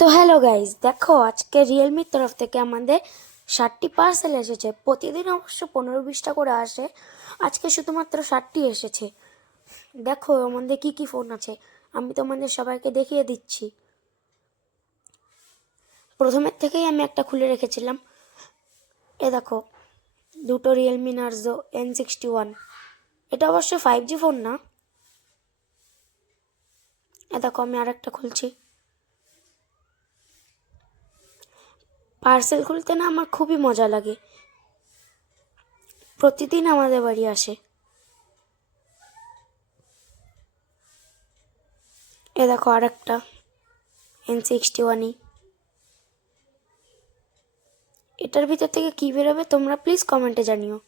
তো hello guys দেখো আজকে রিয়েলমির তরফ থেকে আমাদের ষাটটি পার্সেল এসেছে। প্রতিদিন অবশ্য পনেরো বিশটা করে আসে। আজকে শুধুমাত্র ষাটটি এসেছে। দেখো আমাদের কি কি ফোন আছে। আমি তোমাদের সবাইকে দেখিয়ে দিচ্ছি। প্রথমের থেকেই আমি একটা খুলে রেখেছিলাম। এ দেখো, দুটো Realme Narzo N sixty one এটা অবশ্য ফাইভ জি ফোন না। এ দেখো আমি আরেকটা খুলছি। পার্সেল খুলতে না আমার খুবই মজা লাগে। প্রতিদিন আমাদের বাড়ি আসে। এ দেখো আর একটা এন সিক্সটি ওয়ানই এটার ভিতর থেকে কী বেরোবে তোমরা প্লিজ কমেন্টে জানিও।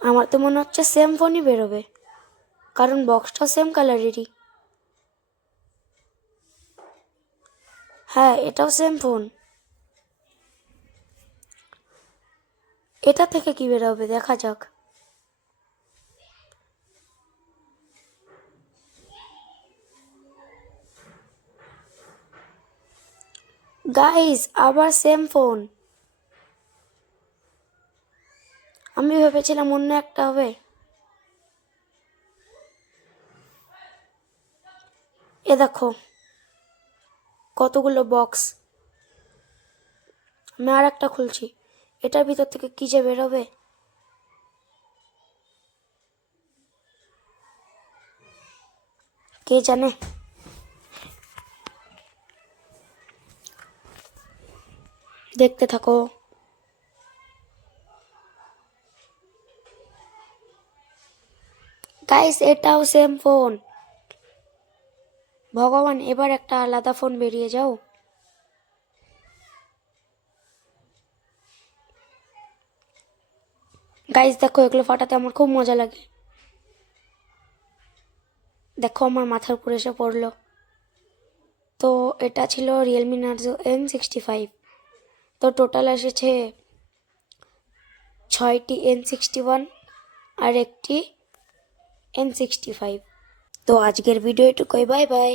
আমার তো মনে হচ্ছে সেম ফোনই বেরোবে। কারণ বক্সটা সেম কালারেরই হ্যাঁ এটাও সেম ফোন এটা থেকে কি বেরোবে দেখা যাক। গাইস আবার সেম ফোন আমি ভেবেছিলাম অন্য একটা হবে। এ দেখো। কতগুলো বক্স আমি আর একটা খুলছি। এটার ভিতর থেকে কি যে বেরোবে কে জানে? দেখতে থাকো। গাইস এটাও সেম ফোন ভগবান, এবার একটা আলাদা ফোন বেরিয়ে যাও। গাইস দেখো, এগুলো ফাটাতে আমার খুব মজা লাগে। দেখো, আমার মাথার উপর এসে পড়ল। তো এটা ছিল Realme Narzo N sixty five তো টোটাল এসেছে ছয়টি এন সিক্সটি ওয়ান আর একটি এন সিক্সটি ফাইভ তো আজকের ভিডিও এটুকুই বাই বাই